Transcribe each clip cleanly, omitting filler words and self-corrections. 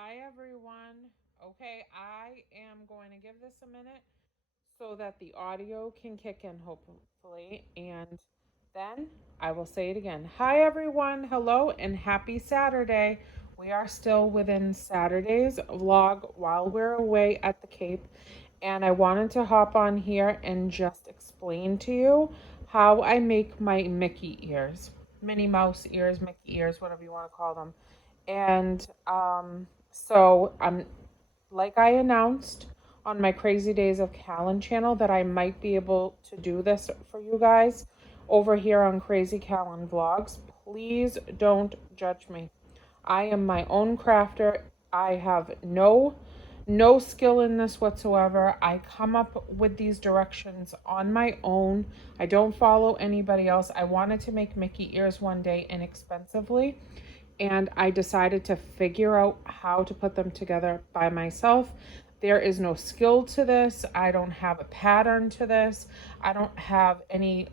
Hi everyone. Okay, I am going to give this a minute so that the audio can kick in, hopefully, and then I will say it again. Hi everyone, hello, and happy Saturday. We are still within Saturday's vlog while we're away at the Cape, and I wanted to hop on here and just explain to you how I make my Mickey ears, Minnie Mouse ears, Mickey ears, whatever you want to call them. And so I'm like I announced on my Crazy Days of Callan channel that I might be able to do this for you guys over here on Crazy Callan Vlogs. Please don't judge me. I am my own crafter. I have no skill in this whatsoever. I come up with these directions on my own. I don't follow anybody else. I wanted to make Mickey ears one day inexpensively, and I decided to figure out how to put them together by myself. There is no skill to this. I don't have a pattern to this. I don't have any,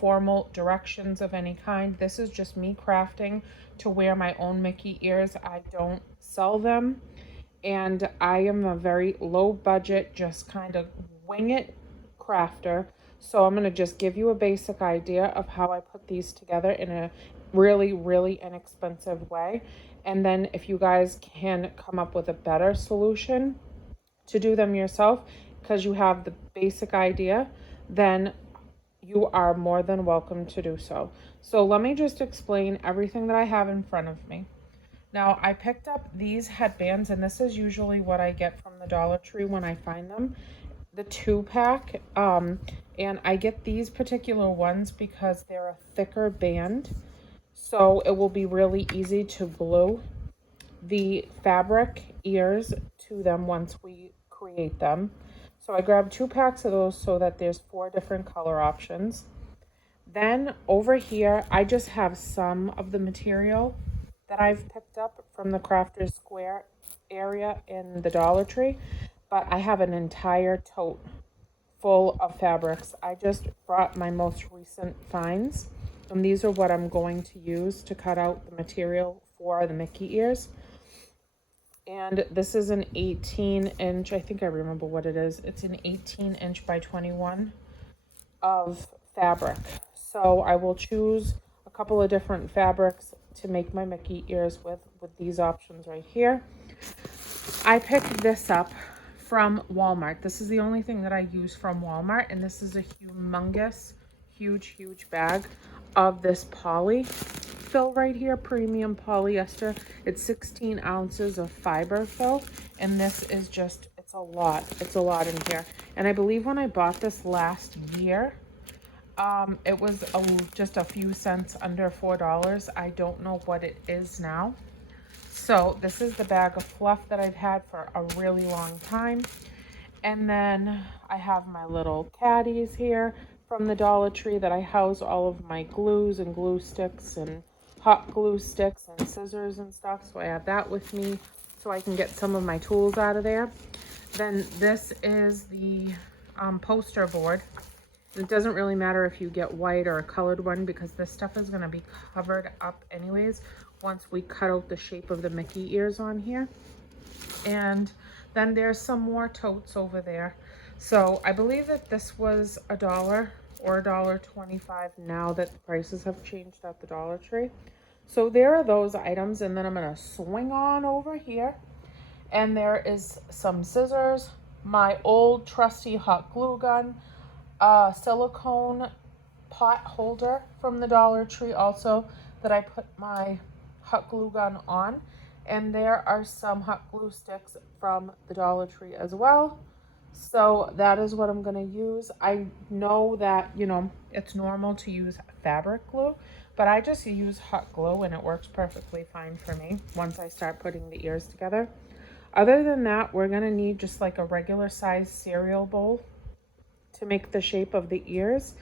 formal directions of any kind. This is just me crafting to wear my own Mickey ears. I don't sell them, and I am a very low budget, just kind of wing it crafter. So I'm going to just give you a basic idea of how I put these together in a really, really inexpensive way. And then if you guys can come up with a better solution to do them yourself because you have the basic idea, then you are more than welcome to do so. So let me just explain everything that I have in front of me. Now, I picked up these headbands, and this is usually what I get from the Dollar Tree when I find them, the 2-pack. And I get these particular ones because they're a thicker band, so it will be really easy to glue the fabric ears to them once we create them. So I grabbed 2 packs of those so that there's 4 different color options. Then over here, I just have some of the material that I've picked up from the Crafters Square area in the Dollar Tree, but I have an entire tote full of fabrics. I just brought my most recent finds, and these are what I'm going to use to cut out the material for the Mickey ears. And this is an 18-inch, I think I remember what it is. It's an 18-inch by 21 of fabric. So I will choose a couple of different fabrics to make my Mickey ears with these options right here. I picked this up from Walmart. This is the only thing that I use from Walmart, and this is a humongous, huge bag of this poly fill right here, premium polyester. It's 16 ounces of fiber fill, and this is just, it's a lot in here. And I believe when I bought this last year, it was just a few cents under $4. I don't know what it is now. So this is the bag of fluff that I've had for a really long time. And then I have my little caddies here from the Dollar Tree that I house all of my glues and glue sticks and hot glue sticks and scissors and stuff. So I have that with me so I can get some of my tools out of there. Then this is the poster board. It doesn't really matter if you get white or a colored one because this stuff is going to be covered up anyways once we cut out the shape of the Mickey ears on here. And then there's some more totes over there. So I believe that this was $1 or $1.25 now that the prices have changed at the Dollar Tree. So there are those items, and then I'm going to swing on over here. And there is some scissors, my old trusty hot glue gun, a silicone pot holder from the Dollar Tree also that I put my hot glue gun on. And there are some hot glue sticks from the Dollar Tree as well. So that is what I'm going to use. I know that, it's normal to use fabric glue, but I just use hot glue and it works perfectly fine for me once I start putting the ears together. Other than that, we're going to need just like a regular size cereal bowl to make the shape of the ears,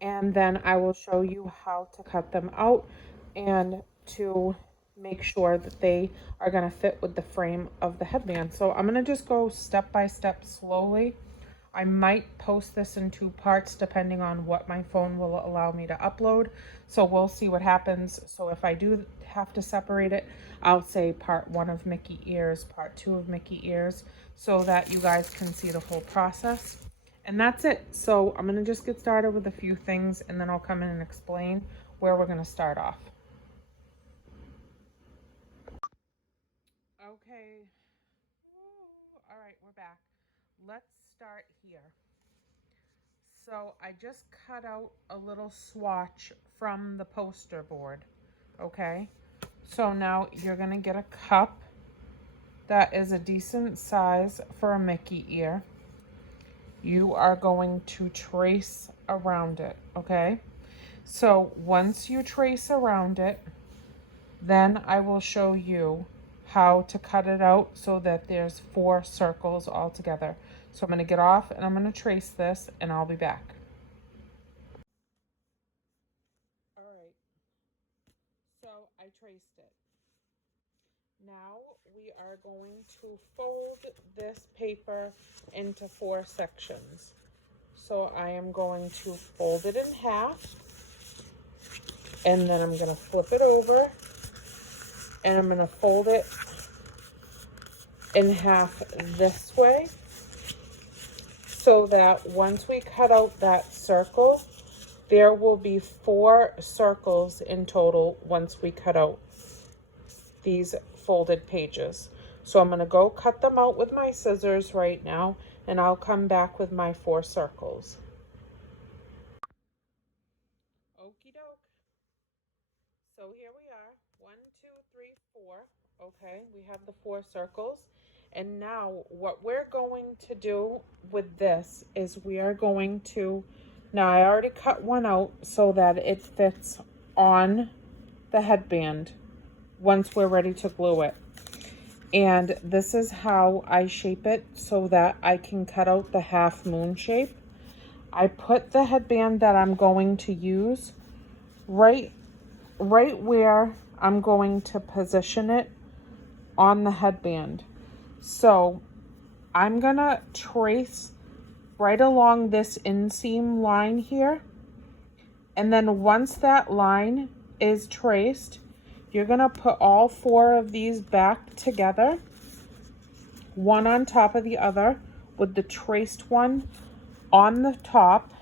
and then I will show you how to cut them out and to make sure that they are going to fit with the frame of the headband. So I'm going to just go step by step slowly. I might post this in 2 parts depending on what my phone will allow me to upload, so we'll see what happens. So if I do have to separate it, I'll say part 1 of Mickey ears, part 2 of Mickey ears, so that you guys can see the whole process. And that's it. So I'm going to just get started with a few things, and then I'll come in and explain where we're going to start off. Okay. Ooh, all right, we're back. Let's start here. So I just cut out a little swatch from the poster board, okay? So now you're gonna get a cup that is a decent size for a Mickey ear. You are going to trace around it, okay? So once you trace around it, then I will show you how to cut it out so that there's 4 circles all together. So I'm going to get off and I'm going to trace this, and I'll be back. All right, so I traced it. Now we are going to fold this paper into 4 sections. So I am going to fold it in half, and then I'm going to flip it over, and I'm going to fold it in half this way, so that once we cut out that circle, there will be 4 circles in total once we cut out these folded pages. So I'm going to go cut them out with my scissors right now, and I'll come back with my 4 circles. Okie doke. So here we are, 1, 2, 3, 4. Okay, we have the 4 circles. And now what we're going to do with this is we are going to, now I already cut one out so that it fits on the headband once we're ready to glue it. And this is how I shape it so that I can cut out the half moon shape. I put the headband that I'm going to use right where I'm going to position it on the headband. So I'm gonna trace right along this inseam line here, and then once that line is traced, you're gonna put all 4 of these back together, one on top of the other, with the traced one on the top,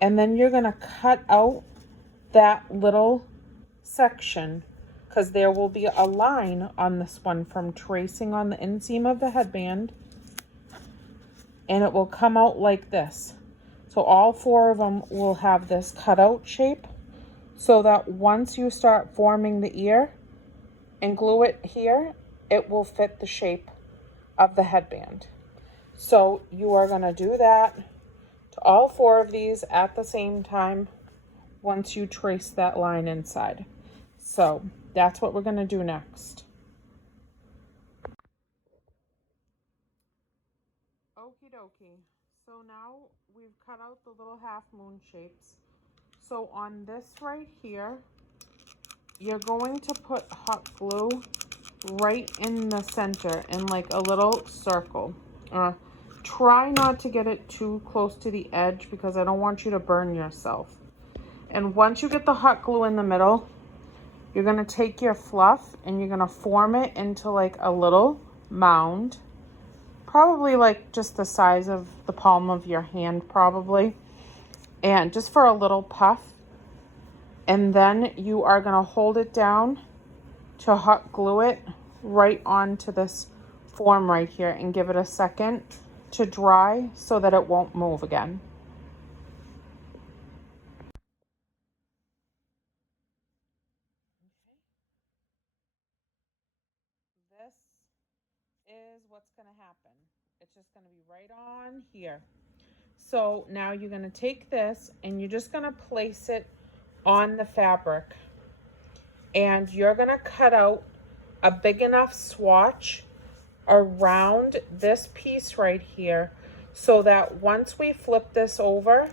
and then you're gonna cut out that little section, because there will be a line on this one from tracing on the inseam of the headband, and it will come out like this. So all 4 of them will have this cutout shape, so that once you start forming the ear and glue it here, it will fit the shape of the headband. So you are going to do that to all 4 of these at the same time once you trace that line inside. So that's what we're going to do next. Okie dokie. So now we've cut out the little half moon shapes. So on this right here, you're going to put hot glue right in the center in like a little circle. Try not to get it too close to the edge because I don't want you to burn yourself. And once you get the hot glue in the middle, you're going to take your fluff and you're going to form it into like a little mound, probably like just the size of the palm of your hand probably, and just for a little puff. And then you are going to hold it down to hot glue it right onto this form right here and give it a second to dry so that it won't move again. This is what's going to happen. It's just going to be right on here. So now you're going to take this and you're just going to place it on the fabric, and you're going to cut out a big enough swatch around this piece right here so that once we flip this over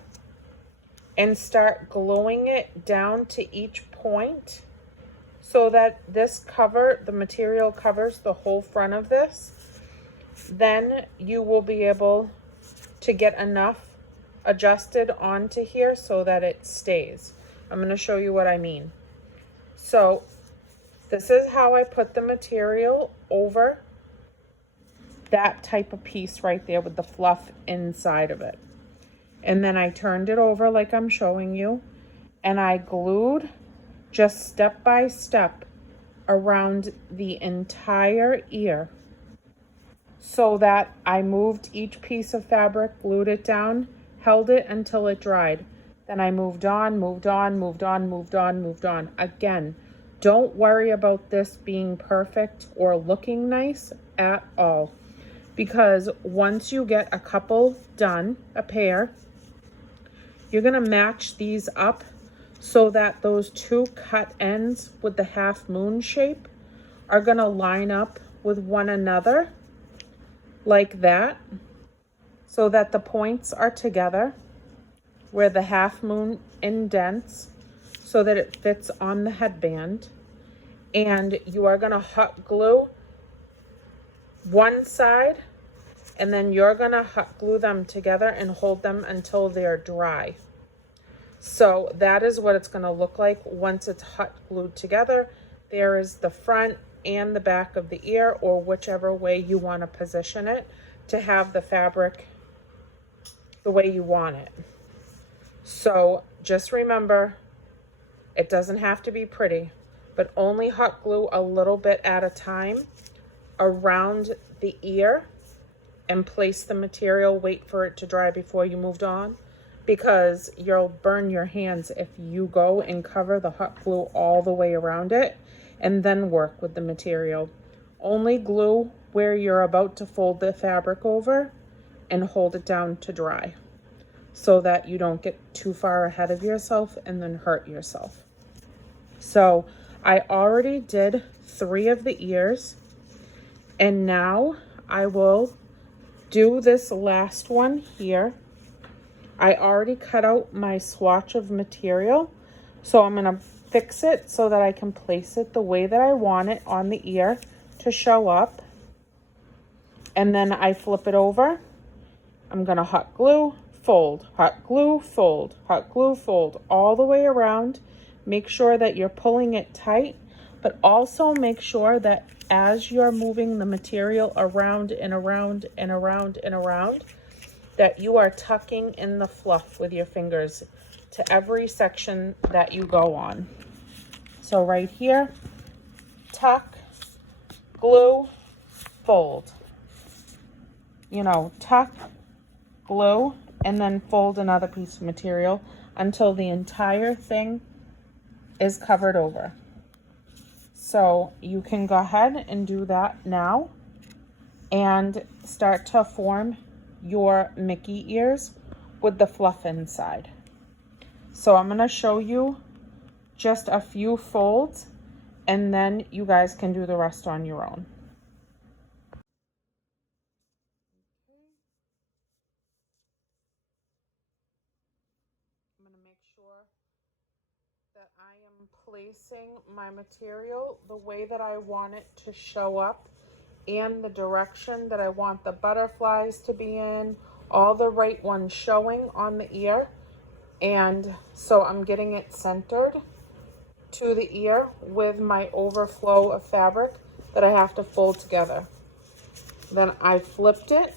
and start gluing it down to each point, so that this the material covers the whole front of this, then you will be able to get enough adjusted onto here so that it stays. I'm going to show you what I mean. So This is how I put the material over that type of piece right there with the fluff inside of it. And then I turned it over like I'm showing you, and I glued just step by step around the entire ear, so that I moved each piece of fabric, glued it down, held it until it dried. Then I moved on, moved on, moved on, moved on, moved on. Again, don't worry about this being perfect or looking nice at all, because once you get a couple done, a pair, you're gonna match these up so that those two cut ends with the half moon shape are gonna line up with one another like that, so that the points are together where the half moon indents, so that it fits on the headband. And you are gonna hot glue one side, and then you're gonna hot glue them together and hold them until they're dry. So that is what it's gonna look like once it's hot glued together. There is the front and the back of the ear, or whichever way you want to position it to have the fabric the way you want it. So just remember, it doesn't have to be pretty, but only hot glue a little bit at a time around the ear and place the material, wait for it to dry before you moved on, because you'll burn your hands if you go and cover the hot glue all the way around it and then work with the material. Only glue where you're about to fold the fabric over and hold it down to dry, so that you don't get too far ahead of yourself and then hurt yourself. So I already did 3 of the ears, and now I will do this last one here. I already cut out my swatch of material, so I'm gonna fix it so that I can place it the way that I want it on the ear to show up. And then I flip it over. I'm gonna hot glue, fold, hot glue, fold, hot glue, fold, all the way around. Make sure that you're pulling it tight, but also make sure that as you're moving the material around and around and around and around, that you are tucking in the fluff with your fingers to every section that you go on. So right here, tuck, glue, fold. You know, tuck, glue, and then fold another piece of material until the entire thing is covered over. So you can go ahead and do that now and start to form your Mickey ears with the fluff inside. So I'm going to show you just a few folds, and then you guys can do the rest on your own. I'm going to make sure that I am placing my material the way that I want it to show up, and the direction that I want the butterflies to be in, all the right ones showing on the ear. And so I'm getting it centered to the ear with my overflow of fabric that I have to fold together. Then I flipped it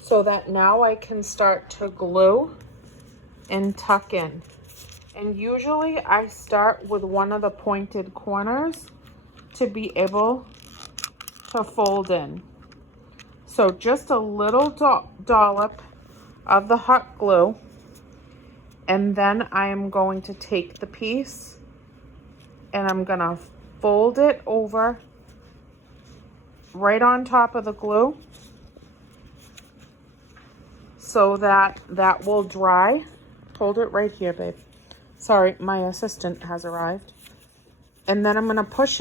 so that now I can start to glue and tuck in. And usually I start with one of the pointed corners to be able to fold in. So just a little dollop of the hot glue, and then I am going to take the piece and I'm gonna fold it over right on top of the glue so that that will dry. Hold it right here, babe. Sorry, my assistant has arrived. And then I'm gonna push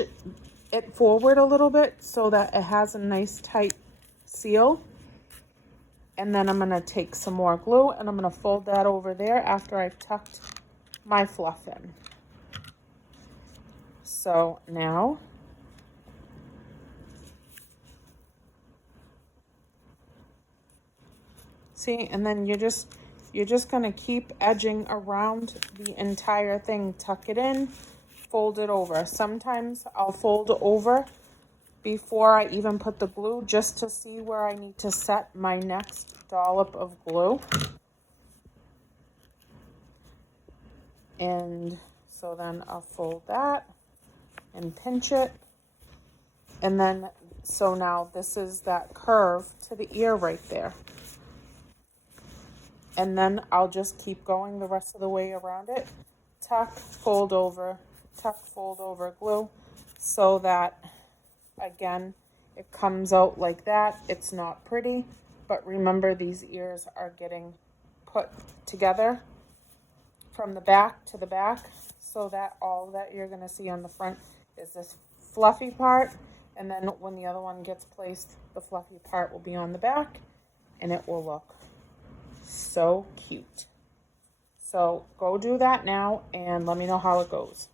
it forward a little bit so that it has a nice tight seal. And then I'm gonna take some more glue and I'm gonna fold that over there after I've tucked my fluff in. So now see, and then you're just gonna keep edging around the entire thing. Tuck it in, fold it over. Sometimes I'll fold over before I even put the glue just to see where I need to set my next dollop of glue. And so then I'll fold that and pinch it. And then, so now this is that curve to the ear right there. And then I'll just keep going the rest of the way around it. Tuck, fold over, glue, so that, again, it comes out like that. It's not pretty, but remember these ears are getting put together from the back to the back, so that all that you're going to see on the front is this fluffy part, and then when the other one gets placed, the fluffy part will be on the back, and it will look so cute. So go do that now and let me know how it goes.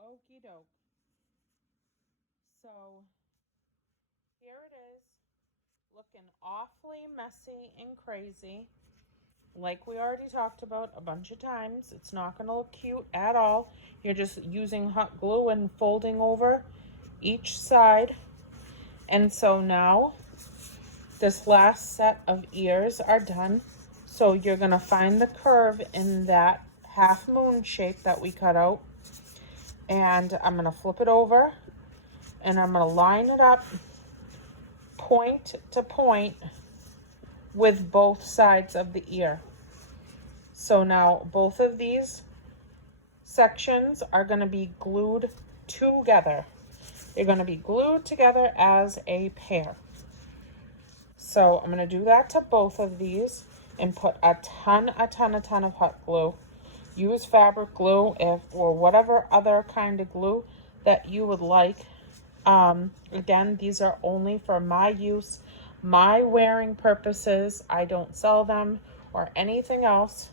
Okie doke. So here it is, looking awfully messy and crazy. Like we already talked about a bunch of times, it's not going to look cute at all. You're just using hot glue and folding over each side. And so now this last set of ears are done. So you're going to find the curve in that half moon shape that we cut out. And I'm going to flip it over and I'm going to line it up point to point with both sides of the ear. So now both of these sections are going to be glued together. They're going to be glued together as a pair. So I'm going to do that to both of these and put a ton of hot glue. Use fabric glue or whatever other kind of glue that you would like. Again, these are only for my use, my wearing purposes. I don't sell them or anything else.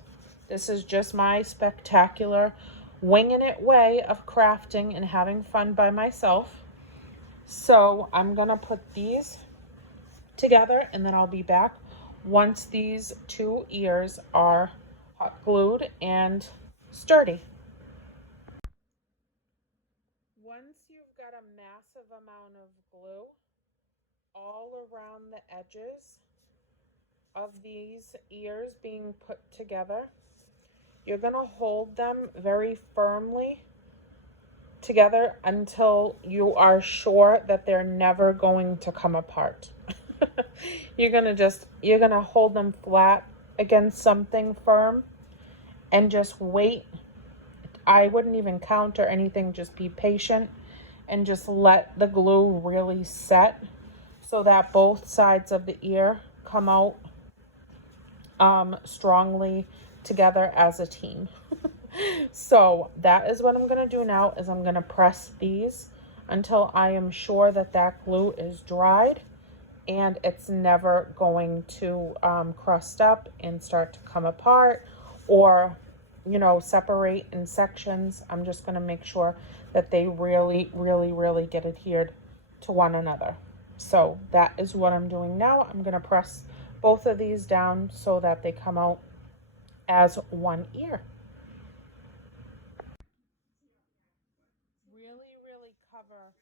This is just my spectacular winging it way of crafting and having fun by myself. So I'm going to put these together and then I'll be back once these two ears are hot glued and sturdy. Once you've got a massive amount of glue all around the edges of these ears being put together, you're going to hold them very firmly together until you are sure that they're never going to come apart. You're going to hold them flat against something firm and just wait. I wouldn't even count or anything, just be patient and just let the glue really set so that both sides of the ear come out strongly together as a team. So that is what I'm going to do now, is I'm going to press these until I am sure that that glue is dried and it's never going to crust up and start to come apart or, you know, separate in sections. I'm just going to make sure that they really get adhered to one another. So that is what I'm doing now. I'm going to press both of these down so that they come out as one ear. Really cover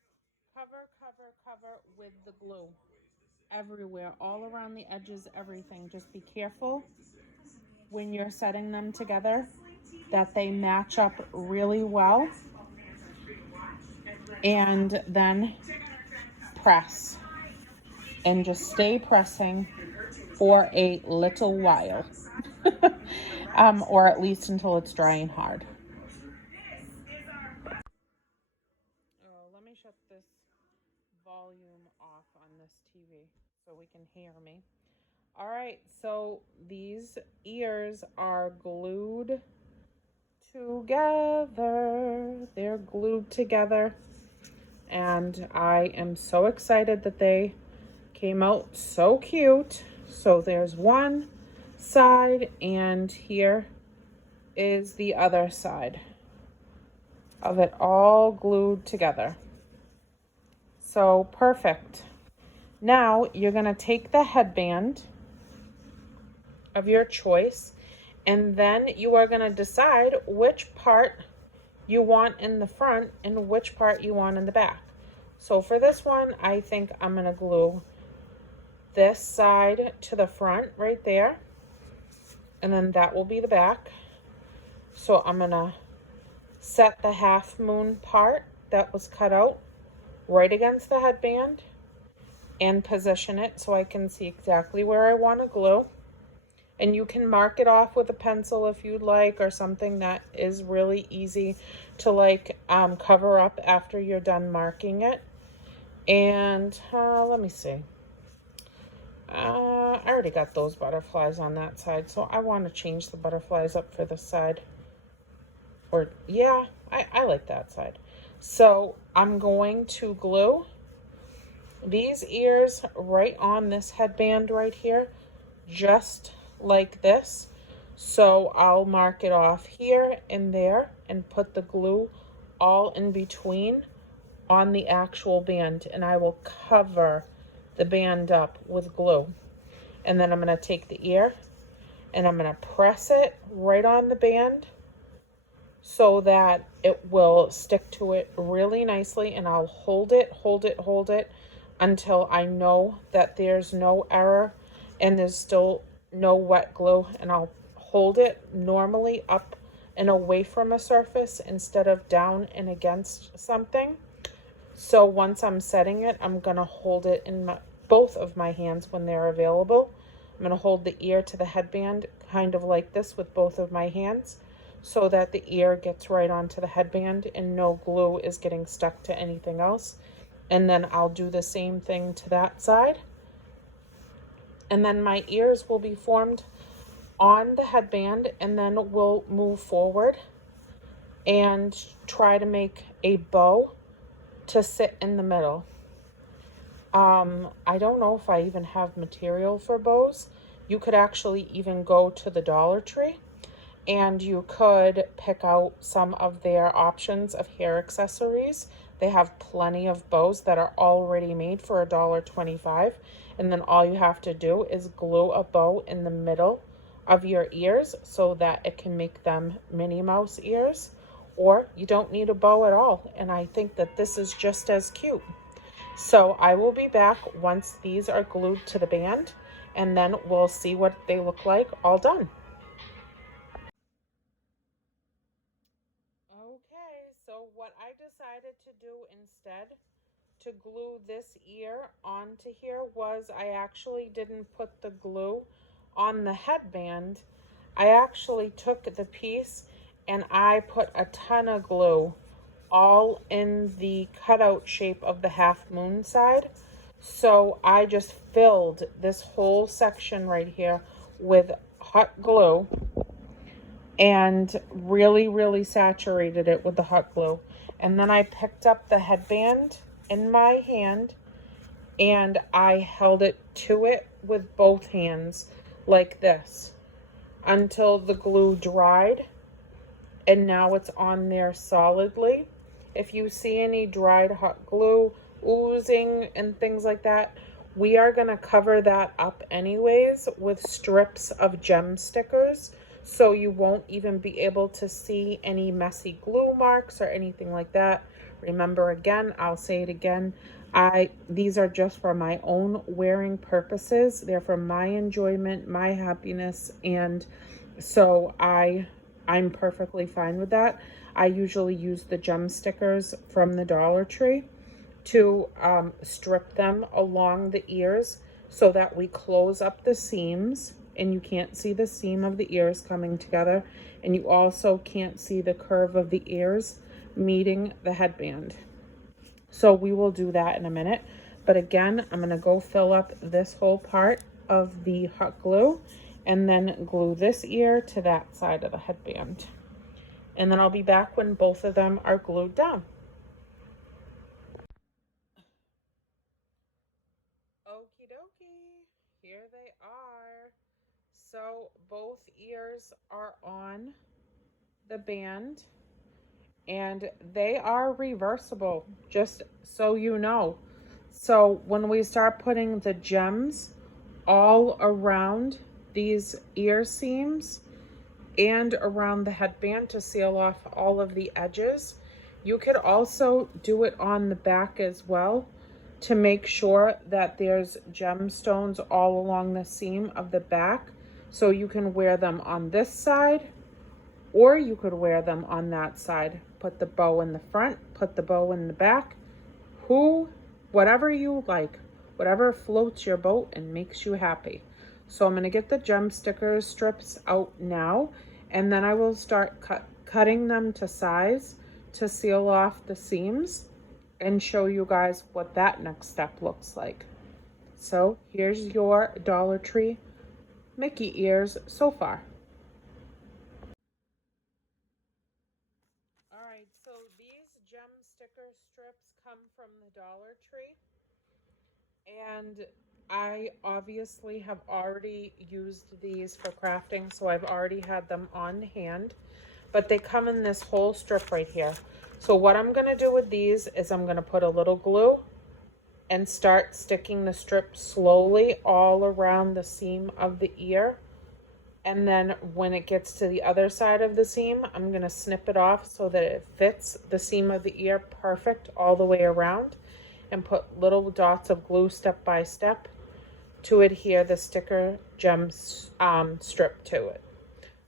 with the glue everywhere, all around the edges, everything. Just be careful when you're setting them together that they match up really well, and then press and just stay pressing for a little while. Or at least until it's dry and hard. Oh, let me shut this volume off on this TV so we can hear me. All right, so these ears are glued together. They're glued together, and I am so excited that they came out so cute. So there's one side, and here is the other side of it, all glued together. So perfect. Now you're going to take the headband of your choice And then you are going to decide which part you want in the front and which part you want in the back. So for this one, I think I'm going to glue this side to the front right there. And then that will be the back. So I'm going to set the half moon part that was cut out right against the headband and position it so I can see exactly where I want to glue. And you can mark it off with a pencil if you'd like, or something that is really easy to like cover up after you're done marking it. And let me see. I already got those butterflies on that side, so I want to change the butterflies up for this side. Or yeah, I like that side. So I'm going to glue these ears right on this headband right here, just like this. So I'll mark it off here and there and put the glue all in between on the actual band, and I will cover the band up with glue. And then I'm going to take the ear and I'm going to press it right on the band so that it will stick to it really nicely, and I'll hold it until I know that there's no error and there's still no wet glue, and I'll hold it normally up and away from a surface instead of down and against something. So once I'm setting it, I'm going to hold it in both of my hands when they're available. I'm going to hold the ear to the headband kind of like this with both of my hands so that the ear gets right onto the headband and no glue is getting stuck to anything else. And then I'll do the same thing to that side. And then my ears will be formed on the headband, and then we'll move forward and try to make a bow to sit in the middle. I don't know if I even have material for bows. You could actually even go to the Dollar Tree and you could pick out some of their options of hair accessories. They have plenty of bows that are already made for $1.25. And then all you have to do is glue a bow in the middle of your ears so that it can make them Minnie Mouse ears. Or you don't need a bow at all. And I think that this is just as cute. So I will be back once these are glued to the band, and then we'll see what they look like all done. Okay, so what I decided to do instead to glue this ear onto here was I actually didn't put the glue on the headband. I actually took the piece and I put a ton of glue all in the cutout shape of the half moon side. So I just filled this whole section right here with hot glue and really saturated it with the hot glue. And then I picked up the headband in my hand and I held it to it with both hands like this until the glue dried, and now it's on there solidly. If you see any dried hot glue oozing and things like that, we are going to cover that up anyways with strips of gem stickers, so you won't even be able to see any messy glue marks or anything like that. Remember, again, I'll say it again, these are just for my own wearing purposes. They're for my enjoyment, my happiness, and so I'm perfectly fine with that. I usually use the gem stickers from the Dollar Tree to strip them along the ears so that we close up the seams and you can't see the seam of the ears coming together, and you also can't see the curve of the ears meeting the headband. So we will do that in a minute. But again, I'm going to go fill up this whole part of the hot glue and then glue this ear to that side of the headband. And then I'll be back when both of them are glued down. Okie dokie, here they are. So both ears are on the band and they are reversible, just so you know. So when we start putting the gems all around these ear seams, and around the headband to seal off all of the edges. You could also do it on the back as well to make sure that there's gemstones all along the seam of the back, so you can wear them on this side or you could wear them on that side. Put the bow in the front, put the bow in the back, whatever you like, whatever floats your boat and makes you happy. So I'm going to get the gem sticker strips out now, and then I will start cutting them to size to seal off the seams and show you guys what that next step looks like. So here's your Dollar Tree Mickey ears so far. All right, so these gem sticker strips come from the Dollar Tree, and I obviously have already used these for crafting, so I've already had them on hand, but they come in this whole strip right here. So what I'm going to do with these is I'm going to put a little glue and start sticking the strip slowly all around the seam of the ear. And then when it gets to the other side of the seam, I'm going to snip it off so that it fits the seam of the ear perfect all the way around, and put little dots of glue step by step to adhere the sticker gem strip to it.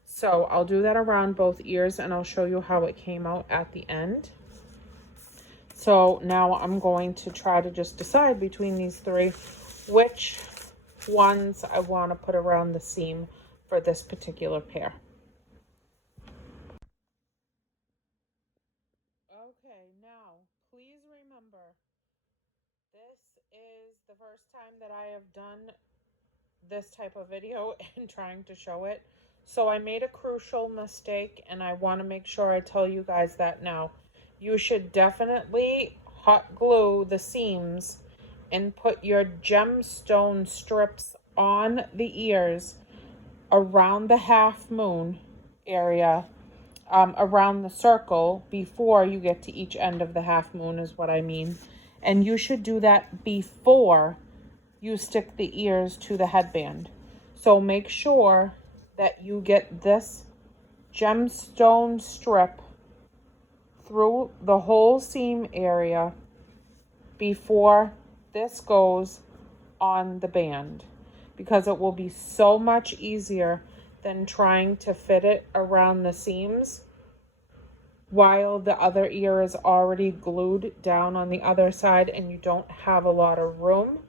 So I'll do that around both ears and I'll show you how it came out at the end. So now I'm going to try to just decide between these three which ones I want to put around the seam for this particular pair. Okay, now please remember, this is the first time that I have done this type of video and trying to show it. So I made a crucial mistake, and I want to make sure I tell you guys that now. You should definitely hot glue the seams and put your gemstone strips on the ears around the half moon area, around the circle before you get to each end of the half moon is what I mean. And you should do that before you stick the ears to the headband. So make sure that you get this gemstone strip through the whole seam area before this goes on the band, because it will be so much easier than trying to fit it around the seams while the other ear is already glued down on the other side and you don't have a lot of room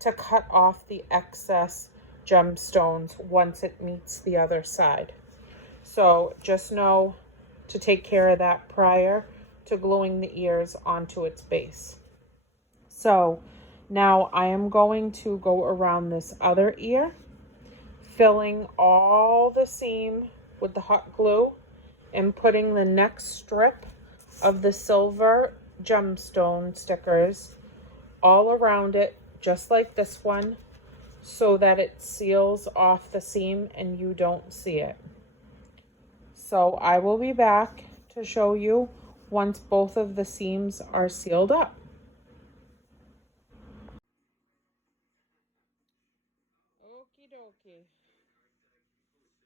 to cut off the excess gemstones once it meets the other side. So just know to take care of that prior to gluing the ears onto its base. So now I am going to go around this other ear, filling all the seam with the hot glue and putting the next strip of the silver gemstone stickers all around it, just like this one, so that it seals off the seam and you don't see it. So I will be back to show you once both of the seams are sealed up. Okie dokie.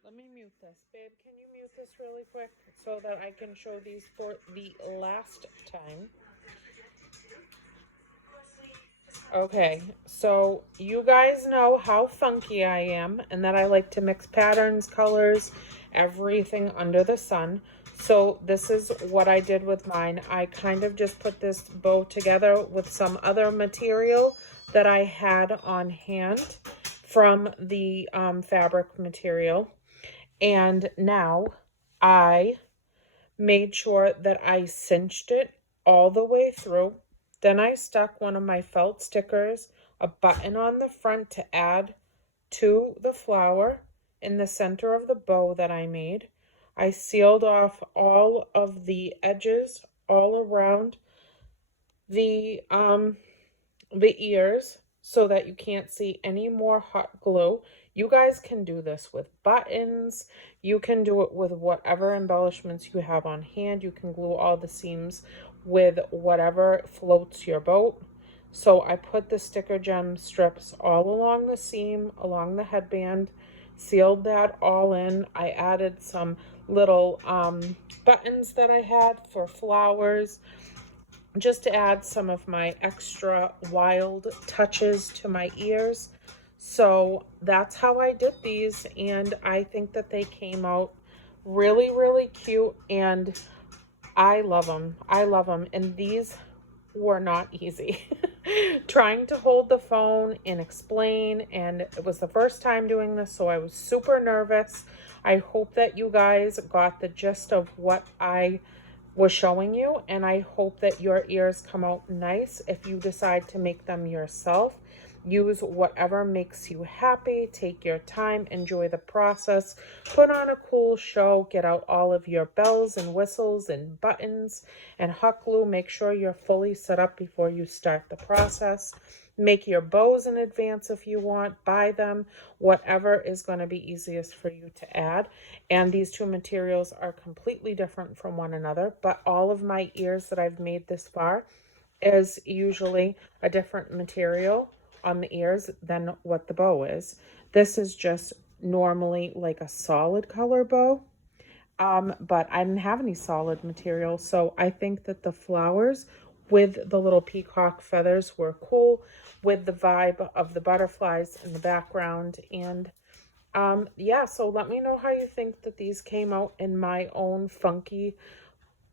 Let me mute this. Babe, can you mute this really quick so that I can show these for the last time? Okay, so you guys know how funky I am and that I like to mix patterns, colors, everything under the sun. So this is what I did with mine. I kind of just put this bow together with some other material that I had on hand from the fabric material. And now I made sure that I cinched it all the way through. Then I stuck one of my felt stickers, a button on the front to add to the flower in the center of the bow that I made. I sealed off all of the edges all around the ears so that you can't see any more hot glue. You guys can do this with buttons. You can do it with whatever embellishments you have on hand. You can glue all the seams with whatever floats your boat. So I put the sticker gem strips all along the seam, along the headband, sealed that all in. I added some little buttons that I had for flowers, just to add some of my extra wild touches to my ears. So that's how I did these, and I think that they came out really, really cute, and I love them. I love them. And these were not easy. Trying to hold the phone and explain, and it was the first time doing this, so I was super nervous. I hope that you guys got the gist of what I was showing you, and I hope that your ears come out nice. If you decide to make them yourself, use whatever makes you happy. Take your time, enjoy the process, put on a cool show, get out all of your bells and whistles and buttons and hot glue. Make sure you're fully set up before you start the process. Make your bows in advance if you want, buy them, whatever is going to be easiest for you to add. And these two materials are completely different from one another, but all of my ears that I've made this far is usually a different material on the ears than what the bow is. This is just normally like a solid color bow. But I didn't have any solid material, so I think that the flowers with the little peacock feathers were cool, with the vibe of the butterflies in the background. And yeah, so let me know how you think that these came out in my own funky,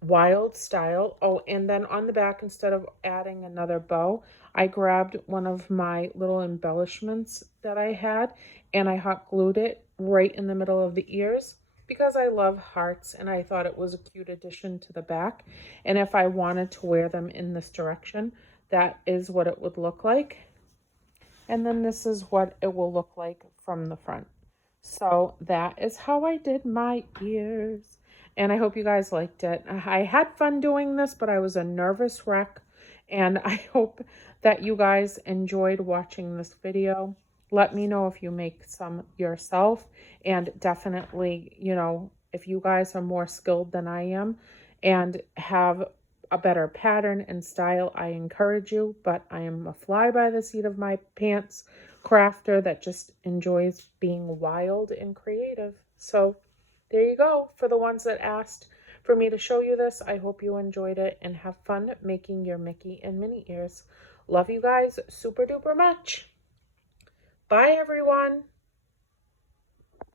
wild style. Oh, and then on the back, instead of adding another bow, I grabbed one of my little embellishments that I had, and I hot glued it right in the middle of the ears, because I love hearts and I thought it was a cute addition to the back. And if I wanted to wear them in this direction, that is what it would look like. And then this is what it will look like from the front. So that is how I did my ears. And I hope you guys liked it. I had fun doing this, but I was a nervous wreck. And I hope that you guys enjoyed watching this video. Let me know if you make some yourself. And definitely, you know, if you guys are more skilled than I am and have a better pattern and style, I encourage you. But I am a fly by the seat of my pants crafter that just enjoys being wild and creative. So there you go. For the ones that asked for me to show you this, I hope you enjoyed it and have fun making your Mickey and Minnie ears. Love you guys super duper much. Bye, everyone.